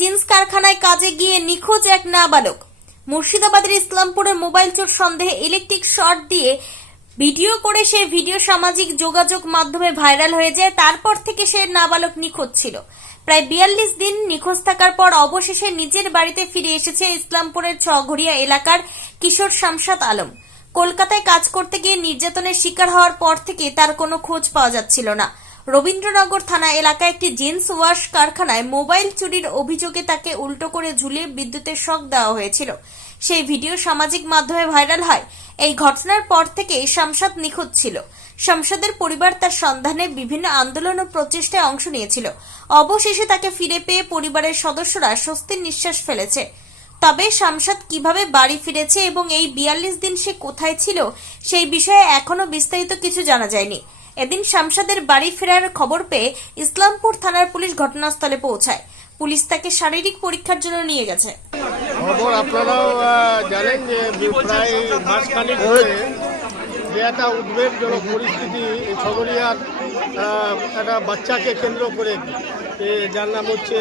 Jeans কারখানায় কাজে গিয়ে নিখোঁজ এক নাবালক। মুর্শিদাবাদের ইসলামপুরের মোবাইল চোর সন্দেহে ইলেকট্রিক শর্ট দিয়ে ভিডিও করে সে ভিডিও সামাজিক যোগাযোগ মাধ্যমে ভাইরাল হয়ে যায়, তারপর থেকে সে নাবালক নিখোঁজ ছিল। প্রায় বিয়াল্লিশ দিন নিখোঁজ থাকার পর অবশেষে নিজের বাড়িতে ফিরে এসেছে ইসলামপুরের ছঘড়িয়া এলাকার কিশোর শামসাদ আলম। কলকাতায় কাজ করতে গিয়ে নির্যাতনের শিকার হওয়ার পর থেকে তার কোনো খোঁজ পাওয়া যাচ্ছিল না। রবীন্দ্রনগর থানা এলাকায় একটি জিন্স ওয়াশ কারখানায় মোবাইল চুরির অভিযোগে তাকে উল্টো করে ঝুলিয়ে বিদ্যুতের শক দেওয়া হয়েছিল। সেই ভিডিও সামাজিক মাধ্যমে ভাইরাল হয়। এই ঘটনার পর থেকে শামসাদ নিখোঁজ ছিল। শামসাদের পরিবার তার সন্ধানে বিভিন্ন আন্দোলন ও প্রচেষ্টায় অংশ নিয়েছিল। অবশেষে তাকে ফিরে পেয়ে পরিবারের সদস্যরা স্বস্তির নিঃশ্বাস ফেলেছে। তবে শামসাদ কীভাবে বাড়ি ফিরেছে এবং এই বিয়াল্লিশ দিন সে কোথায় ছিল সেই বিষয়ে এখনও বিস্তারিত কিছু জানা যায়নি। এদিন শামসাদের বাড়ি ফেরার খবর পেয়ে ইসলামপুর থানার পুলিশ ঘটনাস্থলে পৌঁছায়। পুলিশ তাকে শারীরিক পরীক্ষার জন্য নিয়ে গেছে। খবর আপনারাও জানেন যে প্রায় মাসখানেক ধরে যে একটা উদ্বেগজনক পরিস্থিতি আহ, একটা বাচ্চাকে কেন্দ্র করে যার নাম হচ্ছে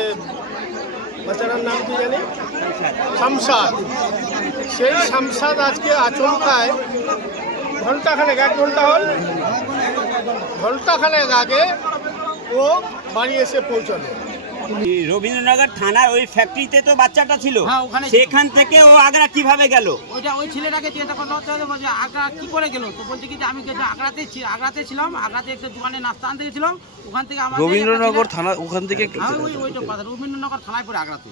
বাচ্চাটার নাম কি জানি? শামসাদ। সেই শামসাদ আজকে আচমকায় ঘন্টাখানেক এক ঘণ্টা হল। ঘন্টাখানেক আগে ও বাড়ি এসে পৌঁছালো। রবীন্দ্রনগর থানার ওই ফ্যাক্টরিতে তো বাচ্চাটা ছিল। হ্যাঁ, ওখানে ছিল। সেখান থেকে ও আগ্রা কীভাবে গেল? ওইটা ওই ছেলেটাকে চিন্তা করতে হচ্ছে যে আগ্রা কি করে গেল? তো বলছে কি যে আমি গেছি আগ্রাতে আগ্রাতে ছিলাম আগ্রাতে একটা দোকানে নাস্তা আনতে গেছিলাম। ওখান থেকে আমার রবীন্দ্রনগর থানা ওখান থেকে হ্যাঁ ওইটা কথা রবীন্দ্রনগর থানায় পড়ে আগ্রাতে।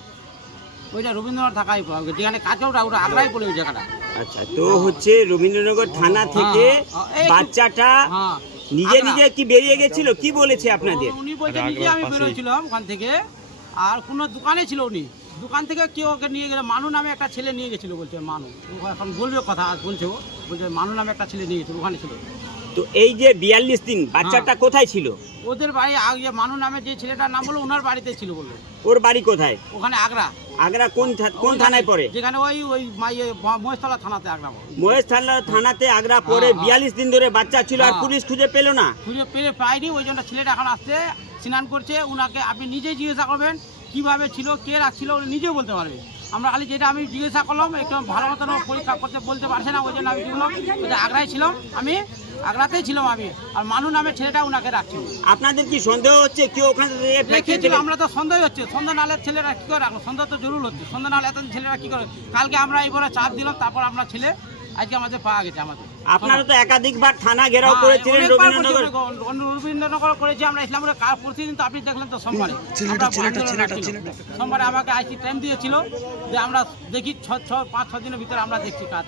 ওইটা রবীন্দ্রনগর থাকায় পড়ে যেখানে কাজ ওটা ওটা আগ্রায় পড়ে ওই জায়গাটা। আচ্ছা তো হচ্ছে রবীন্দ্রনগর থানা থেকে হ্যাঁ, বাচ্চাটা হ্যাঁ। নিজে নিজে কি বেরিয়ে গেছিল? কি বলেছে আপনাদের? উনি বলছে নিজে আমি বেরোছিলাম ওখান থেকে। আর কোনো দোকানে ছিল উনি। দোকান থেকে কেউ ওকে নিয়ে গেলে মানু নামে একটা ছেলে নিয়ে গেছিল বলছে মানু। এখন বলবে কথা আজ বলছে ও। বলছে মানু নামে একটা ছেলে নিয়ে গেছিল ওখানে ছিল। তো এই যে বিয়াল্লিশ দিন বাচ্চাটা হ্যাঁ। কোথায় ছিল? ওদের বাড়ি আগে মানু নামে যে ছেলেটার নাম বলল ওনার বাড়িতে ছিল বলল। ওর বাড়ি কোথায়? ওখানে আগ্রা। আগ্রা কোন কোন থানায় পড়ে? যেখানে ওই ওই মহেশতলা থানাতে আগ্রা মহেশ থানা থানাতে আগ্রা পড়ে। হ্যাঁ, হ্যাঁ। বিয়াল্লিশ দিন ধরে বাচ্চা ছিল আর হ্যাঁ। পুলিশ খুঁজে পেল না। খুঁজে পেলে পাইনি ওই জন্য ছেলেটা এখন আসছে স্নান করছে। উনাকে আপনি নিজেই জিজ্ঞাসা করবেন কীভাবে ছিল কে রাখছিল উনি নিজেও বলতে পারবে। আমরা খালি যেটা আমি জিজ্ঞাসা করলাম একটু ভালো মতন ও পরীক্ষা করতে বলতে পারছে না ওই জন্য আমি আগ্রায় ছিলাম আমি। আগ্রাতেই ছিলাম আমি আর মানু নামে ছেলেটা উনাকে রাখছিল আপনাদের কি সন্দেহ হচ্ছে? কেউ ওখান আমরা তো সন্দেহ হচ্ছে। সন্ধ্যা নালের ছেলেরা কি করে রাখল সন্দেহ তো জরুর হচ্ছে। সন্ধ্যা নালে এত ছেলেরা কি করে? কালকে আমরা এইবারে চাপ দিলাম তারপর আমরা ছেলে আজকে আমাদের পাওয়া গেছে আমাদের। আপনারা তো একাধিকবার থানা ঘেরাও হ্যাঁ, করেছিলেন রবীন্দ্রনগর করেছি, রবীন্দ্রনগর। আমরা ইসলামের কার প্রতিদিন তো আপনি দেখলেন তো সোমবারে। সোমবারে আমাকে আইসি টাইম দিয়েছিল যে আমরা দেখি ছ ছ পাঁচ ছ দিনের ভিতরে আমরা দেখছি কাজ।